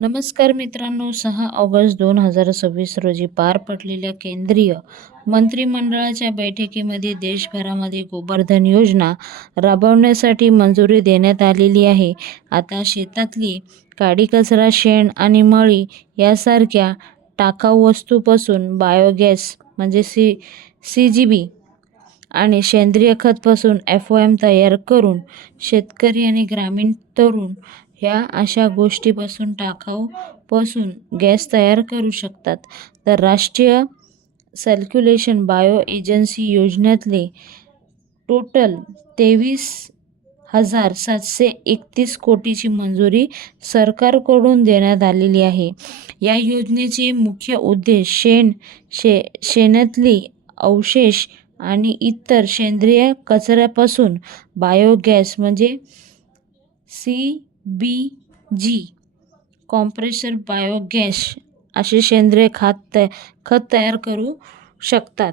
नमस्कार मित्रांनो, 6 ऑगस्ट 2026 रोजी पार पडलेल्या केंद्रीय मंत्रिमंडळाच्या बैठकीमध्ये देशभरामध्ये गोबरधन योजना राबवण्यासाठी मंजुरी देण्यात आलेली आहे. आता शेतातली काडी कचरा, शेण आणि मळी यासारख्या टाकाऊ वस्तूपासून बायोगॅस म्हणजे CGB आणि सेंद्रिय खतपासून FOM तयार करून शेतकरी आणि ग्रामीण तरुण ह्या अशा गोष्टीपासून टाकाऊपासून गॅस तयार करू शकतात. तर राष्ट्रीय सर्क्युलेशन बायो एजन्सी योजनेतले टोटल 23,731 कोटीची मंजुरी सरकारकडून देण्यात आलेली आहे. या योजनेचे मुख्य उद्देश शेणातली अवशेष आणि इतर सेंद्रिय कचऱ्यापासून बायोगॅस म्हणजे CBG कॉम्प्रेसर बायोगॅस असे सेंद्रिय खत तयार करू शकतात.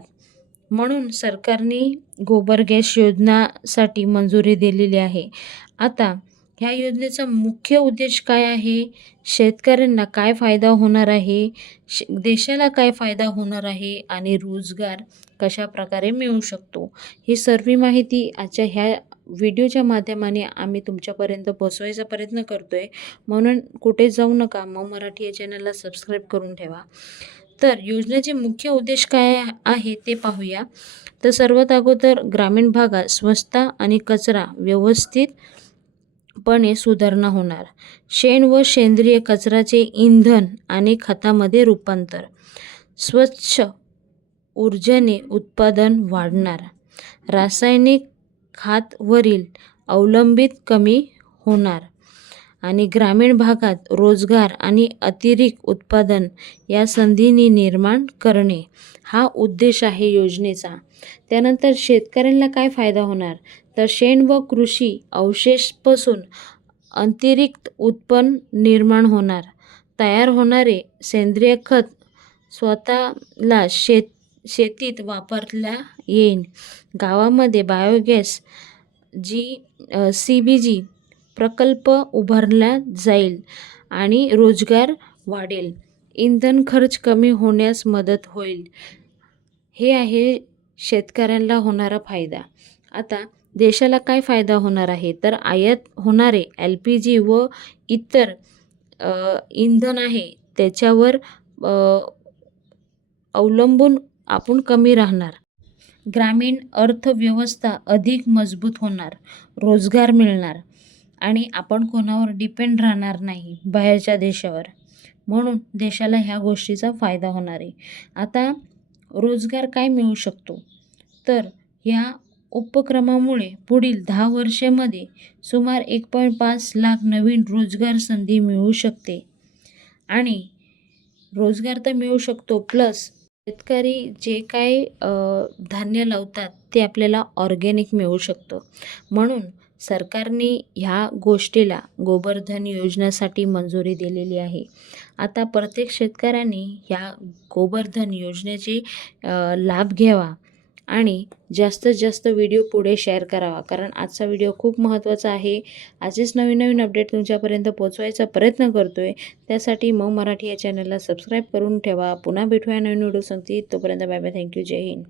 म्हणून सरकारने गोबर गॅस योजनेसाठी मंजुरी दिलेली आहे. आता ह्या योजनेचा मुख्य उद्देश काय आहे, शेतकऱ्यांना काय फायदा होणार आहे, देशाला काय फायदा होणार आहे आणि रोजगार कशा प्रकारे मिळू शकतो, ही सर्व माहिती आजच्या ह्या व्हिडिओच्या माध्यमाने आम्ही तुमच्यापर्यंत पोहोचवायचा प्रयत्न करतोय. म्हणून कुठे जाऊ नका, मग मराठी या चॅनलला सबस्क्राईब करून ठेवा. तर योजनेचे मुख्य उद्देश काय आहे ते पाहूया. तर सर्वात अगोदर ग्रामीण भागात स्वच्छता आणि कचरा व्यवस्थितपणे सुधारणा होणार. शेण व सेंद्रिय कचऱ्याचे इंधन आणि खतामध्ये रूपांतर. स्वच्छ ऊर्जेने उत्पादन वाढणार. रासायनिक खतावरील अवलंबित कमी होणार आणि ग्रामीण भागात रोजगार आणि अतिरिक्त उत्पादन या संधी निर्माण करणे हा उद्देश आहे योजनेचा. त्यानंतर शेतकऱ्यांना काय फायदा होणार, तर शेण व कृषी अवशेषापासून अतिरिक्त उत्पन्न निर्माण होणार. तयार होणारे सेंद्रिय खत स्वतःला शेतीत वापरता येईल. गावामध्ये बायोगॅस CBG प्रकल्प उभारला जाईल आणि रोजगार वाढेल. इंधन खर्च कमी होण्यास मदत होईल. हे आहे शेतकऱ्यांना होणारा फायदा. आता देशाला काय फायदा होणार आहे, तर आयात होणारे LPG व इतर इंधन आहे त्याच्यावर अवलंबून आपण कमी राहणार. ग्रामीण अर्थव्यवस्था अधिक मजबूत होणार, रोजगार मिळणार आणि आपण कोणावर डिपेंड राहणार नाही बाहेरच्या देशावर. म्हणून देशाला ह्या गोष्टीचा फायदा होणार आहे. आता रोजगार काय मिळू शकतो, तर ह्या उपक्रमामुळे पुढील 10 वर्षांमध्ये सुमारे 1.5 लाख नवीन रोजगार संधी मिळू शकते. आणि रोजगार तर मिळू शकतो, प्लस शेतकरी जे काय धान्य लावतात ते आपल्याला ऑर्गॅनिक मिळू शकतं. म्हणून सरकारने ह्या गोष्टीला गोबरधन योजनेसाठी मंजुरी दिलेली आहे. आता प्रत्येक शेतकऱ्याने ह्या गोबरधन योजनेचे लाभ घ्यावा आणि जास्तीत जास्त व्हिडिओ पुढे शेअर करावा, कारण आजचा व्हिडिओ खूप महत्त्वाचा आहे. आजच नवीन अपडेट तुमच्यापर्यंत पोहोचवायचा प्रयत्न करतोय. त्यासाठी मग मराठी या चॅनलला सबस्क्राईब करून ठेवा. पुन्हा भेटूया नवीन व्हिडिओ सांगते. तोपर्यंत बाय बाय. थँक्यू. जय हिंद.